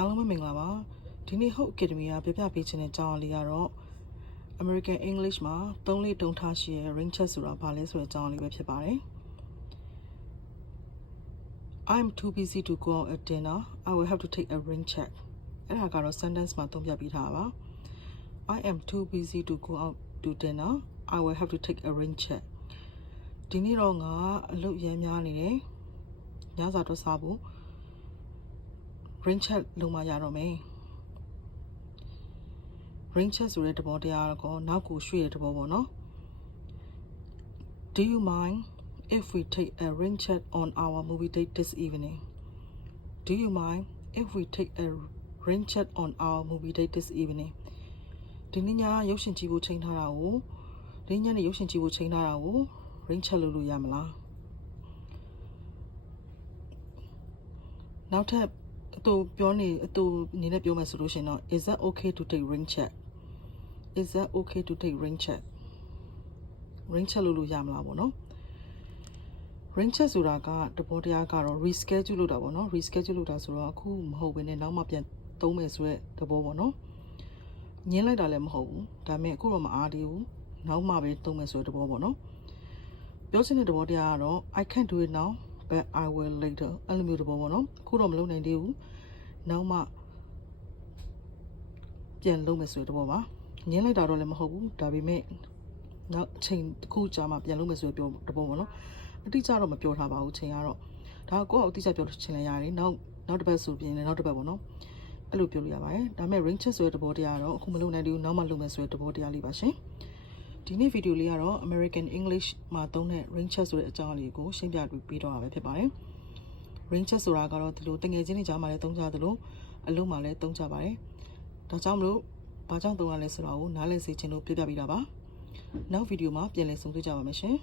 အားလုံးပဲမင်္ဂလာပါဒီနေ့ဟုတ် Academy ကပြပြပေးခြင်းတဲ့အကြောင်းအလေးကတော့ American English မှာ3လေးတုံးထားရှိတဲ့ Raincheck ဆိုတာဘာလဲဆိုတဲ့အကြောင်းလေးပဲဖြစ်ပါတယ် I'm too busy to go out at dinner I will have to take a Raincheck အဲ့ဒါကတော့ sentence မှာသုံးပြပေးထားပါ I am too busy to go out to dinner I will have to take a Raincheck ဒီနေ့တော့ငါအလုပ်ရမ်းများနေတယ်ညစာတော့စားဖို့ Raincheck လုံးမရတော့မယ် Raincheck ဆိုတဲ့သဘောတရားကနောက်ကိုရွှေ့တဲ့သဘောပေါ့နော် Do you mind if we take a Raincheck on our movie date this evening? Do you mind if we take a Raincheck on our movie date this evening? ဒီနေ့ညရုပ်ရှင်ကြည့်ဖို့ချိန်ထားတာကိုဒီညနေရုပ်ရှင်ကြည့်ဖို့ချိန်ထားတာကို Raincheck လုပ်လို့ရမလားနောက်ထပ်အတူပြောနေအတူအနေနဲ့ပြောမယ်ဆိုလို့ရှင်တော့ Is that okay to take Raincheck? Is that okay to take Raincheck? Raincheck လုပ်လို့ရမလားပေါ့နော် Raincheck ဆိုတာကတဘောတရားကတော့ reschedule လုပ်တာပေါ့နော် reschedule လုပ်တာဆိုတော့အခုမဟုတ်ဘဲနဲ့နောက်မှပြန်သုံးမယ်ဆိုတဲ့သဘောပေါ့နော်ညင်းလိုက်တာလည်းမဟုတ်ဘူးဒါပေမဲ့အခုတော့မအားသေးဘူးနောက်မှပဲသုံးမယ်ဆိုတဲ့သဘောပေါ့နော်ပြောချင်တဲ့သဘောတရားကတော့ I can't do it now but I will later အဲ့လိုမျိုးသဘောပေါ့နော်အခုတော့မလုပ်နိုင်သေးဘူးနောက်မှပြန်လုပ်မယ်ဆိုတဲ့သဘောပါညင်းလိုက်တာတော့လည်းမဟုတ်ဘူးဒါပေမဲ့နောက်အချိန်တစ်ခုကြာမှပြန်လုပ်မယ်ဆိုတဲ့ပြောသဘောပေါ့နော်အတိအကျတော့မပြောထားပါဘူးချိန်ကတော့ဒါကိုယ့်အတိအကျပြောချင်လဲရတယ်နောက်တစ်ပတ်ဆိုပြင်နောက်တစ်ပတ်ပေါ့နော်အဲ့လိုပြောလို့ရပါတယ်ဒါပေမဲ့ Raincheck ဆိုတဲ့သဘောတရားကတော့အခုမလုပ်နိုင်သေးဘူးနောက်မှလုပ်မယ်ဆိုတဲ့သဘောတရားလေးပါရှင်ဒီနေ့ဗီဒီယိုလေးကတော့ American English မှာသုံးတဲ့ Raincheck ဆိုတဲ့အကြောင်းအလေးကိုရှင်းပြပေးတော့တာပဲဖြစ်ပါတယ် Raincheck ဆိုတာကတော့ဒီလိုတငယ်ချင်းတွေကြားမှာလည်းသုံးကြသလိုအလုံးမှာလည်းသုံးကြပါတယ်ဒါကြောင့်မလို့ဘာကြောင့်သုံးရလဲဆိုတော့နားလည်စေချင်လို့ပြပြပေးတာပါနောက်ဗီဒီယိုမှာပြန်လည်ဆုံတွေ့ကြပါမယ်ရှင်